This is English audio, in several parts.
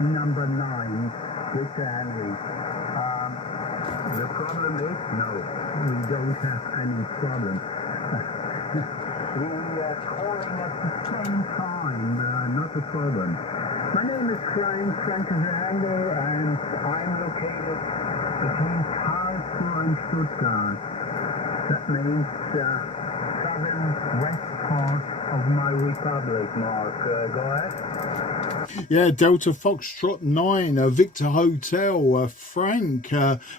number 9, Victor Henry. The problem is, no, we don't have any problem. We are calling at the same time, not a problem. My name is Frank Zander, and I'm located between Karlsruhe and Stuttgart. That means southern west part of my republic, Mark. Go ahead. Yeah, Delta Foxtrot 9, Victor Hotel, Frank,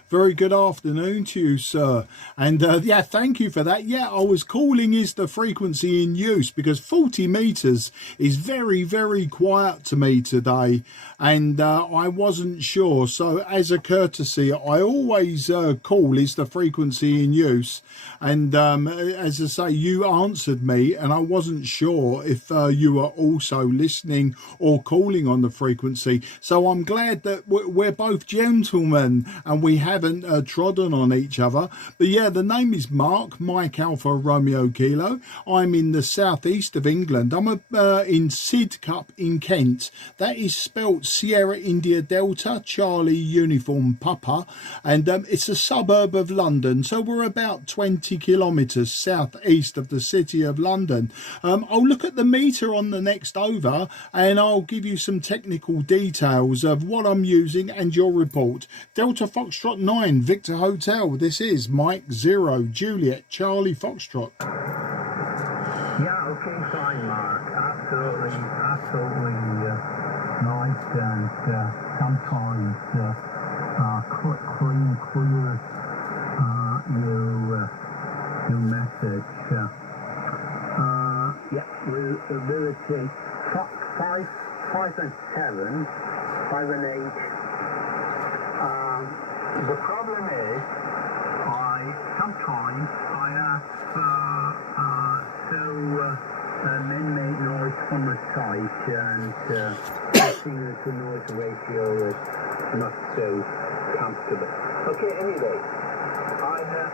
very good afternoon to you, sir. And yeah, thank you for that. Yeah, I was calling is the frequency in use because 40 meters is very, very quiet to me today. And I wasn't sure. So as a courtesy, I always call is the frequency in use. And as I say, you answered me and I wasn't sure if you were also listening or calling on the frequency. So I'm glad that we're both gentlemen and we haven't trodden on each other. But yeah, the name is Mark, Mike Alpha Romeo Kilo. I'm in the southeast of England. I'm in Sidcup in Kent. That is spelt Sierra India Delta Charlie Uniform Papa, and it's a suburb of London, so we're about 20 kilometres southeast of the city of London. I'll look at the meter on the next over and I'll give you some technical details of what I'm using and your report. Delta Foxtrot 9 Victor Hotel, this is Mike 0 Juliet Charlie Foxtrot. Yeah, okay, fine, Mark. Absolutely nice, and sometimes clear your message. Yeah, we'll take 5 and 7, 5 and 8. The problem is, sometimes I have man-made noise from the site, and I think that the noise ratio is not so comfortable. Okay, anyway, I have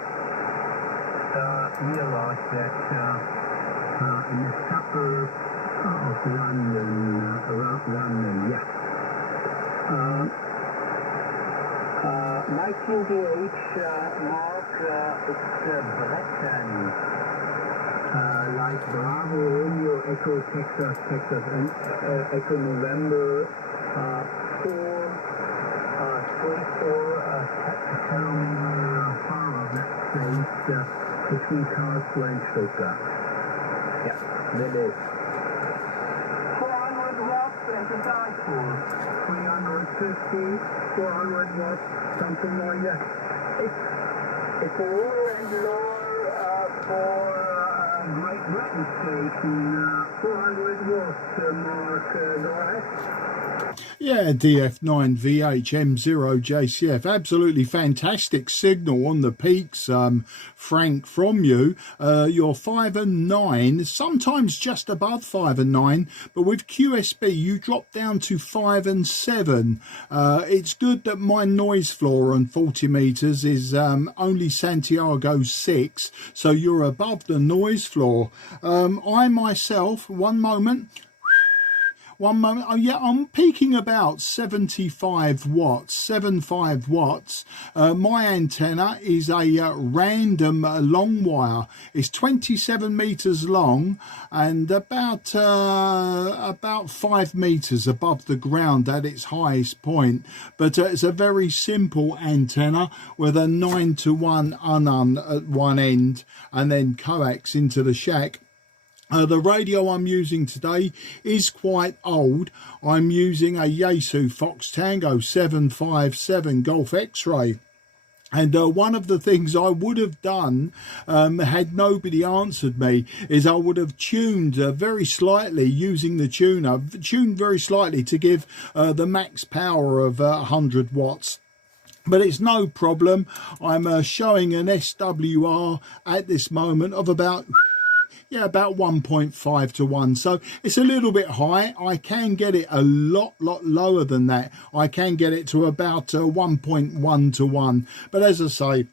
realized that in the suburbs of London, around London, yeah. My QDH, Mark, it's Breton, like Bravo, Romeo, Echo, Texas, and Echo November, 4, 3, 4 kilometer far of that place between Karlsruhe and Stuttgart. Yeah, that is 400 watts and to die for 350, 400 watts, something like that. It's a lower and lower for Great Britain station, 400 watts, Mark, go ahead. Yeah, DF9VHM0JCF, absolutely fantastic signal on the peaks, Frank, from you. You're 5 and 9, sometimes just above 5 and 9, but with QSB you drop down to 5 and 7. It's good that my noise floor on 40 meters is only Santiago 6, so you're above the noise floor. I myself, one moment, oh yeah, I'm peaking about 75 watts, 75 watts. My antenna is a random long wire. It's 27 meters long and about 5 meters above the ground at its highest point. But it's a very simple antenna with a 9-to-1 unun at one end and then coax into the shack. The radio I'm using today is quite old. I'm using a Yaesu Fox Tango 757 Golf X-Ray. And one of the things I would have done had nobody answered me is I would have tuned very slightly using the tuner, tuned very slightly to give the max power of 100 watts. But it's no problem. I'm showing an SWR at this moment of about 1.5 to 1, so it's a little bit high. I can get it a lot lower than that. I can get it to about 1.1 to 1, but as I say,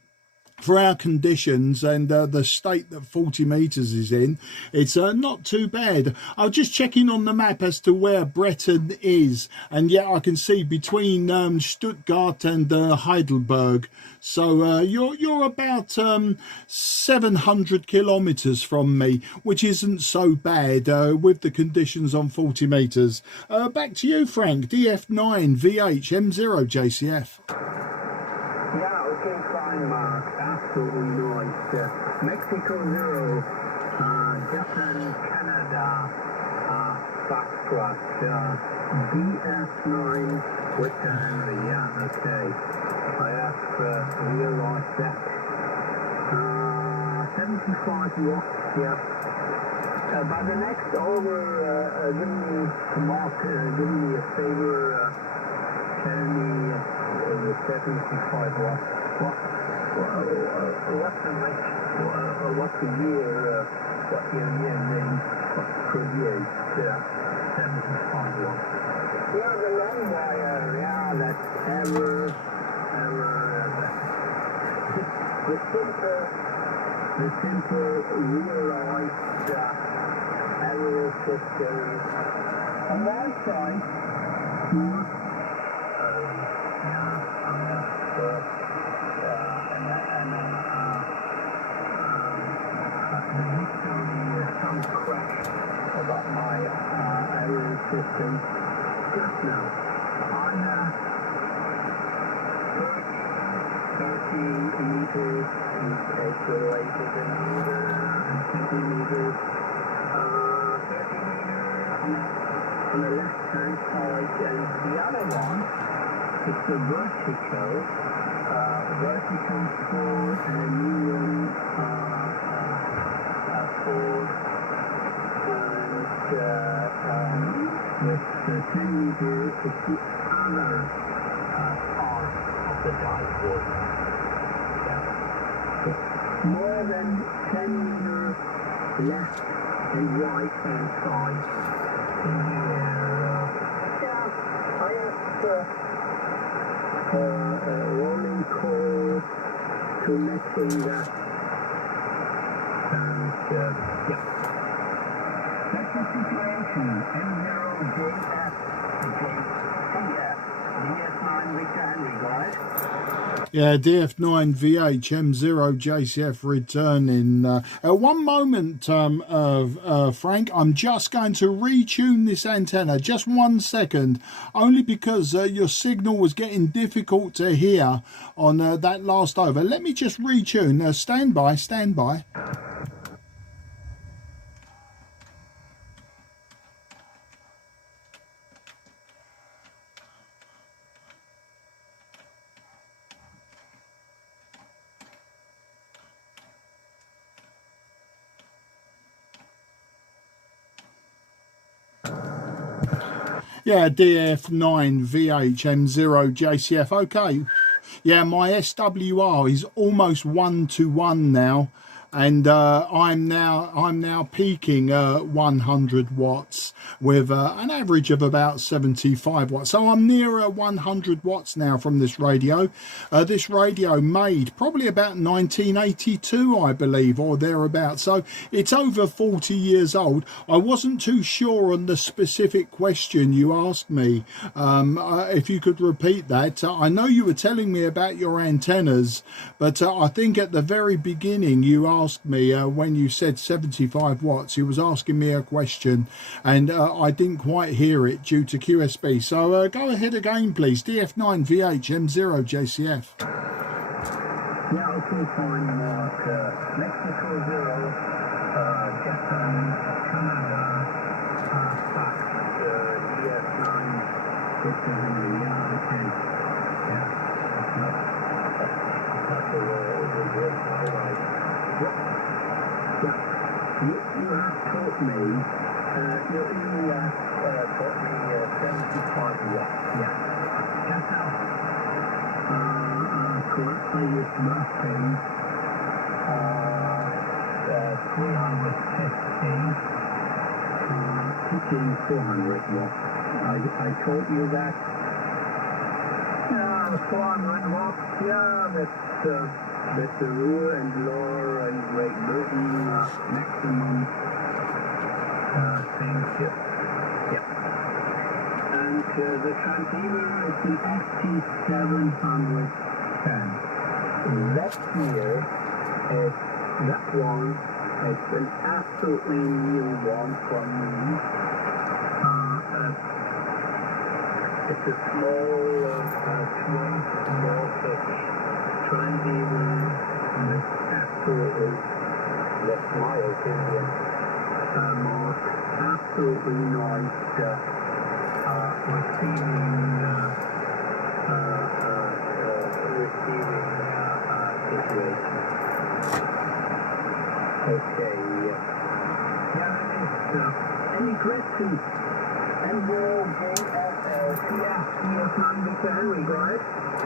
for our conditions and the state that 40 meters is in, it's not too bad. I'll just check in on the map as to where Bretten is, and yeah, I can see between Stuttgart and Heidelberg. So you're about 700 kilometers from me, which isn't so bad with the conditions on 40 meters. Back to you, Frank. DF9 VH M0 JCF. Yeah, okay, fine, Mark. Absolutely nice. Mexico 0, Japan, Canada, Foxtrot, DF9 with Henry. Yeah, okay. I have realized that. 75 watts, yeah. By the next over, give me, Mark, give me a favor, tell me the 75 watts. What's the next, what's the year, what year name produce, 75 watts. Yeah, the long wire, yeah, that's ever, the simple realized aerial system. On one side, some crash about my aerial system just now. On 30 meters, calculated in centimeters, 30 meters on the left-hand side, and the other one is the vertical for medium force, and with 10 meters is the other part of the dipole. More than 10 meters left and right hand side in here. I have rolling call to messing that, and that's the situation. M0JF JCF DS9 Victor Henry, guys. Yeah, DF9 VH M0 JCF returning. One moment, Frank, I'm just going to retune this antenna. Just 1 second, only because your signal was getting difficult to hear on that last over. Let me just retune. Stand by, stand by. Yeah, DF9 VH M0 JCF. Okay. Yeah, my SWR is almost 1-to-1 now, and I'm now peaking 100 watts with an average of about 75 watts. So I'm near 100 watts now from this radio. This radio made probably about 1982, I believe, or thereabouts. So it's over 40 years old. I wasn't too sure on the specific question you asked me. If you could repeat that. I know you were telling me about your antennas, but I think at the very beginning you asked me when you said 75 watts, you was asking me a question, and I didn't quite hear it due to QSB. So go ahead again, please. DF9 VH M0 JCF. Yeah, okay, fine, Mark. Mexico 0, Japan, Canada, Fox, DF9, Victor Henry. Yeah, okay. Yeah, that's a over here. All right. Yeah. You have taught me, you have taught me 75 watts. Yeah. That's how. Correctly, it's roughly 350, hitting 400 watts. I told you that. Yeah, 400 watts. Yeah, that's That's the rule and law in Great Britain, maximum friendship. Yeah. And the transceiver is an FT-757. That here is that one. It's an absolutely new one from me. It's a small, 12 voltage transceiver, and it's absolutely, that's my opinion, Mark, absolutely nice receiving situation. Okay, yeah, any questions? And we'll DF9 right?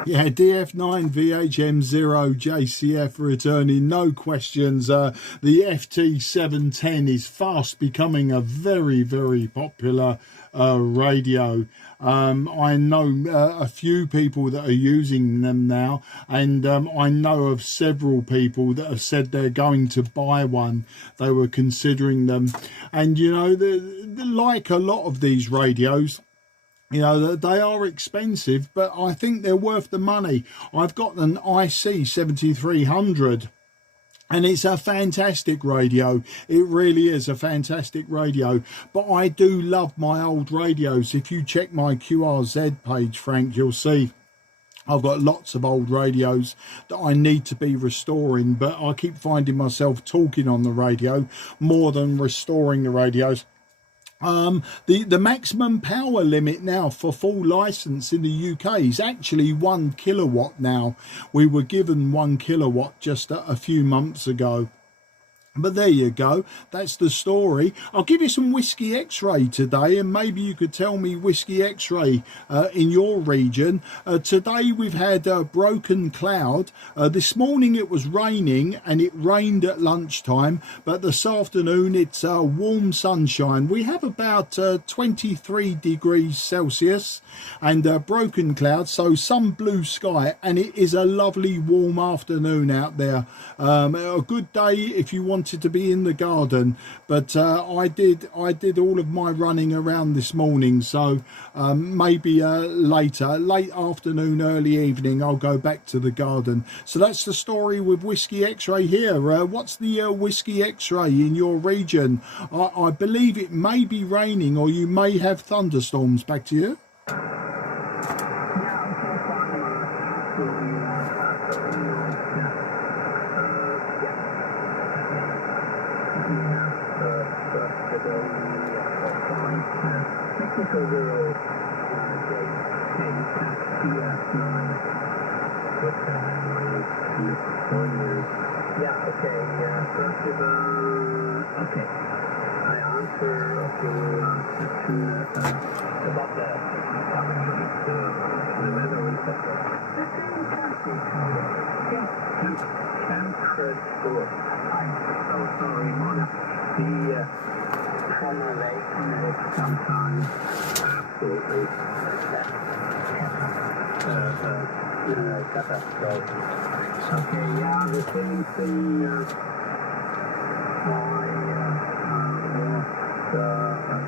Yeah, DF9 VHM0 JCF returning, no questions. The FT-710 is fast becoming a very, very popular radio. I know a few people that are using them now, and I know of several people that have said they're going to buy one. They were considering them, and you know, like a lot of these radios, you know, they are expensive, but I think they're worth the money. I've got an IC 7300. And it's a fantastic radio. It really is a fantastic radio. But I do love my old radios. If you check my QRZ page, Frank, you'll see I've got lots of old radios that I need to be restoring. But I keep finding myself talking on the radio more than restoring the radios. The maximum power limit now for full license in the UK is actually 1 kilowatt now. We were given 1 kilowatt just a few months ago. But there you go, that's the story. I'll give you some Whiskey X-Ray today, and maybe you could tell me Whiskey X-Ray in your region. Today we've had a broken cloud. This morning it was raining, and it rained at lunchtime, but this afternoon it's warm sunshine. We have about 23 degrees Celsius and broken cloud, so some blue sky, and it is a lovely warm afternoon out there. A good day if you want to be in the garden, but I did all of my running around this morning, so maybe late afternoon, early evening, I'll go back to the garden. So that's the story with Whiskey X-Ray here. What's the Whiskey X-Ray in your region? I believe it may be raining, or you may have thunderstorms. Back to you. First of all, okay, I answer question about the weather and stuff. Temperature. I'm so sorry, Mona. The formulation is sometimes absolutely catastrophe. Okay, yeah, the same thing.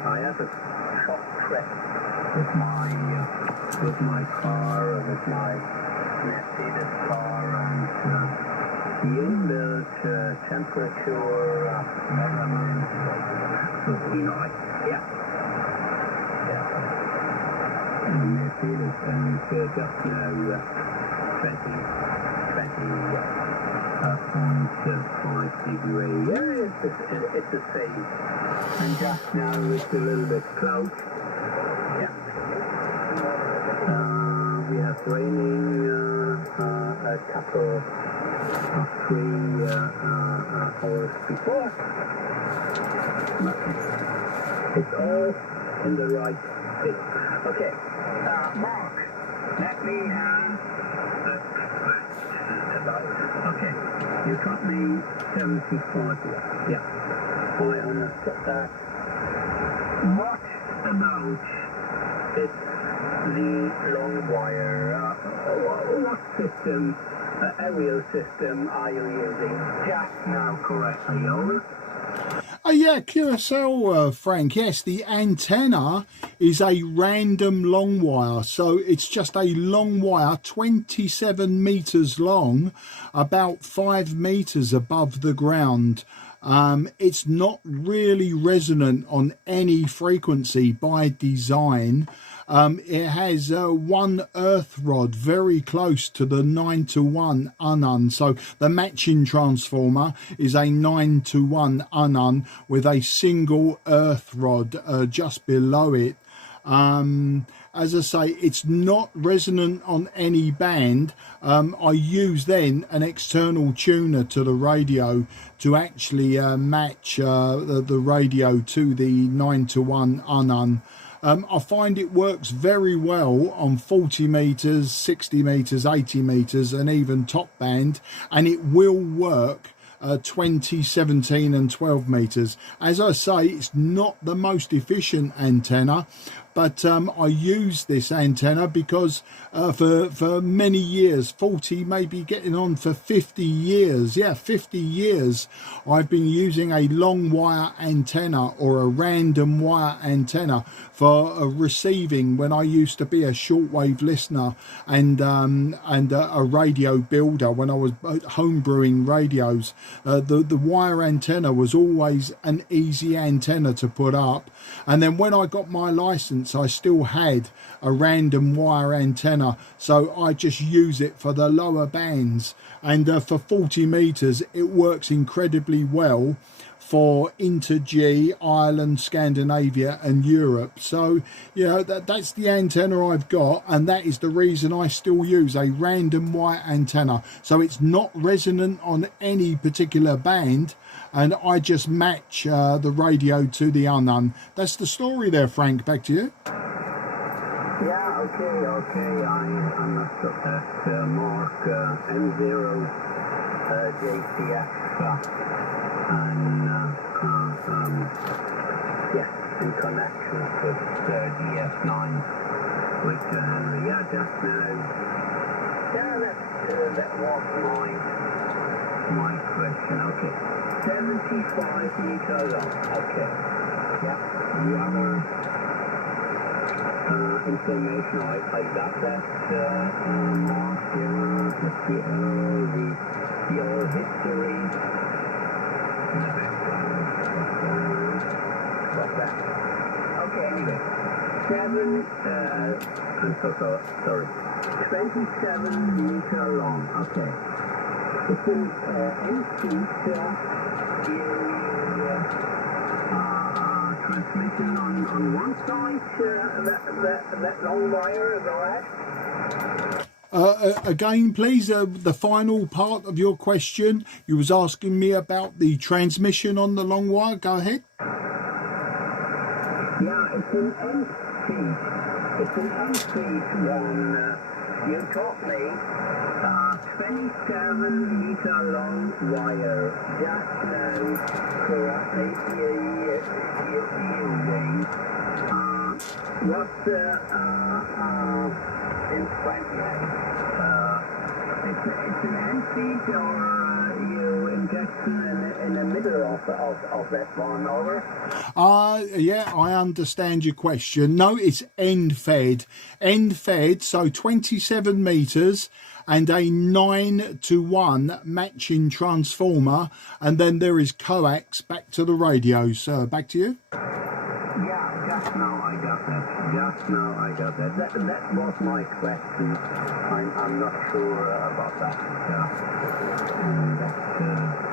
I have a short trip with my car, with my Mercedes car, and the inbuilt temperature measurement is absolutely nice. Yeah. And Mercedes, and just now 20.5 degrees. Yeah, it's the same. And just now it's a little bit cloudy. Yeah. We have raining a couple of 3 hours before. It's all in the right place. Okay. Mark, let me okay, you got me 75. Yeah, I understood that. What about the long wire? What system aerial system are you using just now correctly? Over. Oh yeah, QSL, Frank. Yes, the antenna is a random long wire. So it's just a long wire, 27 meters long, about 5 meters above the ground. It's not really resonant on any frequency by design. It has one earth rod very close to the 9-to-1 unun. So the matching transformer is a 9-to-1 unun with a single earth rod just below it. As I say, it's not resonant on any band. I use then an external tuner to the radio to actually match the radio to the 9-to-1 unun. I find it works very well on 40 meters, 60 meters, 80 meters, and even top band, and it will work 20, 17 and 12 meters. As I say, it's not the most efficient antenna, but I use this antenna because for many years, 40, maybe getting on for 50 years, 50 years, I've been using a long wire antenna or a random wire antenna for receiving when I used to be a shortwave listener and a radio builder when I was homebrewing radios. The wire antenna was always an easy antenna to put up, and then when I got my license I still had a random wire antenna, so I just use it for the lower bands, and for 40 meters it works incredibly well for Inter-G, Ireland, Scandinavia and Europe. So you know that's the antenna I've got, and that is the reason I still use a random wire antenna. So it's not resonant on any particular band, and I just match the radio to the unun. That's the story there, Frank. Back to you. Yeah, okay. I must have that Mark M0 JCF and in connection with DS9 with Henry. Yeah, just that was my question. Okay, 75 meters long. Okay. Yeah, the other information I got that Mark the old history in the background. What's that? Okay, anyway. I'm so sorry. 27 meter long. Okay. It's in NC transmission on one side, that long wire, is all right? Again, please, the final part of your question. You was asking me about the transmission on the long wire. Go ahead. Yeah, it's an NC. It's an NC one. You taught me 27 meter long wire. Just now, correctly using. What's in front it's an NC, or you injection in the middle of that one, over? Yeah, I understand your question. No, it's end fed, so 27 meters and a 9-to-1 matching transformer, and then there is coax back to the radio. So back to you. Yeah, just now I got that. That was my question. I'm not sure about that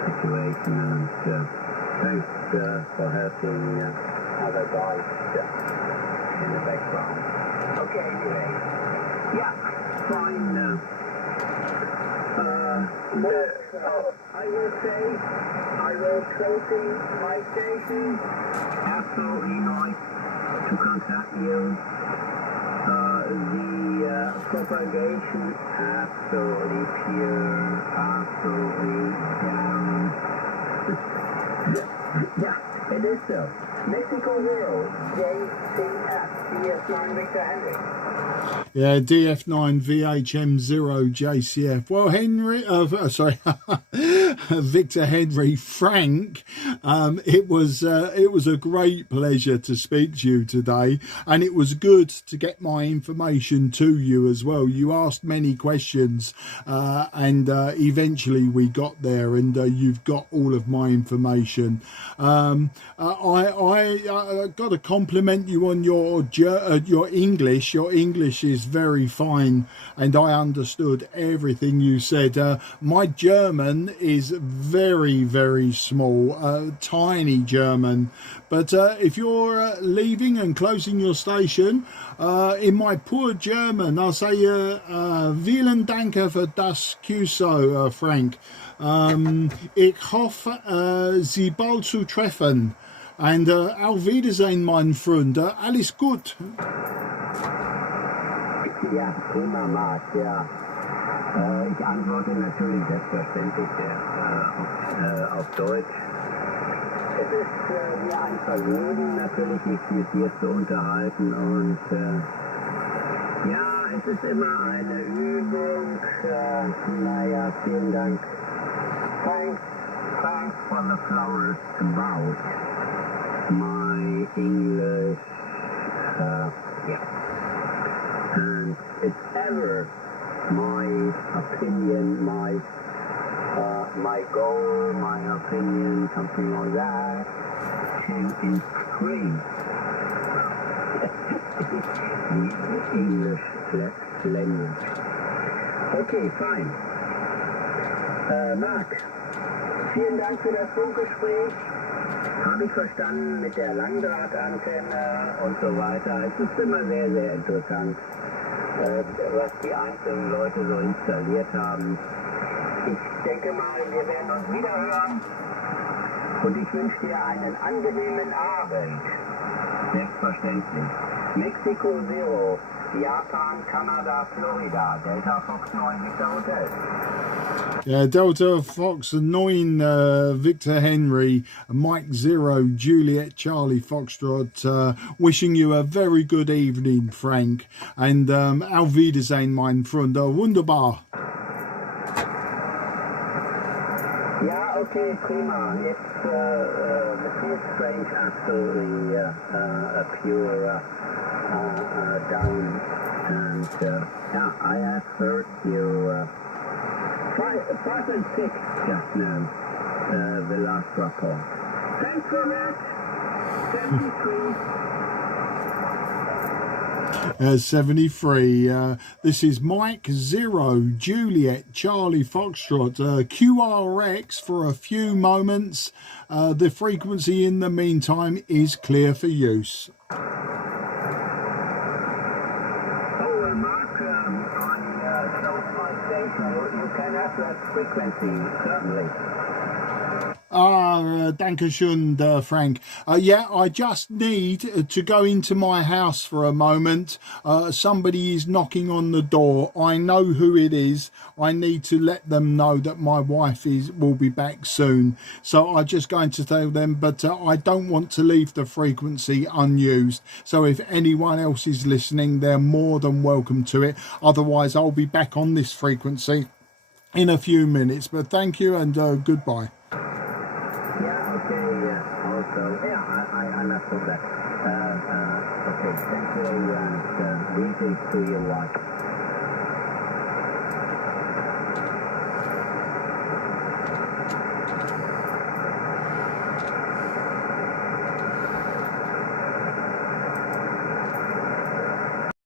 situation, and thanks for helping other guys in the background. Okay, anyway. Yeah, fine. I will closing my station. Absolutely nice to contact you. The propagation absolutely pure, absolutely down. Yeah, it is so. Mexico 0, JCF, DS9 Victor Henry. Yeah, DF9 VHM0 JCF. Well, Henry, sorry, Victor Henry Frank. It was a great pleasure to speak to you today, and it was good to get my information to you as well. You asked many questions, and eventually we got there, and you've got all of my information. I got to compliment you on your English. Your English is very fine, and I understood everything you said. My German is very, very small, tiny German. But if you're leaving and closing your station, in my poor German, I'll say vielen Dank für das QSO, Frank. Ich hoffe, Sie bald zu treffen. Und auf Wiedersehen, mein Freund. Alles gut. Ja, prima, Marc, ja. Ich antworte natürlich selbstverständlich auf Deutsch. Es ist mir ein Vergnügen, natürlich mich mit dir zu unterhalten, und ja, es ist immer eine Übung. Naja, vielen Dank. Thanks for the flowers about my English. Yeah. And it's ever my opinion, my goal, my opinion, something like that, to increase the English language. Okay, fine. Marc, vielen Dank für das Funkgespräch. Habe ich verstanden mit der Langdrahtantenne und so weiter. Es ist immer sehr, sehr interessant, was die einzelnen Leute so installiert haben. Ich denke mal, wir werden uns wieder hören, und ich wünsche dir einen angenehmen Abend. Selbstverständlich. Mexico 0, Japan, Kanada, Florida, Delta Fox 9 Victor Hotel. Yeah, Delta Fox 9 Victor Henry, Mike 0 Juliet Charlie Foxtrot, wishing you a very good evening, Frank, and auf Wiedersehen, mein Freund. Wunderbar. Yeah, okay, prima. It's the first French absolutely a pure down, and yeah, I have heard you 5 and 6 just now, the last rapport. Thanks for that. 73. This is Mike 0 Juliet Charlie Foxtrot, QRX for a few moments. The frequency in the meantime is clear for use. Mark, on close my station, you can have that frequency, certainly. Dankeschön, Frank. Yeah, I just need to go into my house for a moment. Somebody is knocking on the door. I know who it is. I need to let them know that my wife will be back soon. So I'm just going to tell them, but I don't want to leave the frequency unused. So if anyone else is listening, they're more than welcome to it. Otherwise, I'll be back on this frequency in a few minutes. But thank you, and goodbye. I understood that. Okay, thank you, and greetings to your wife.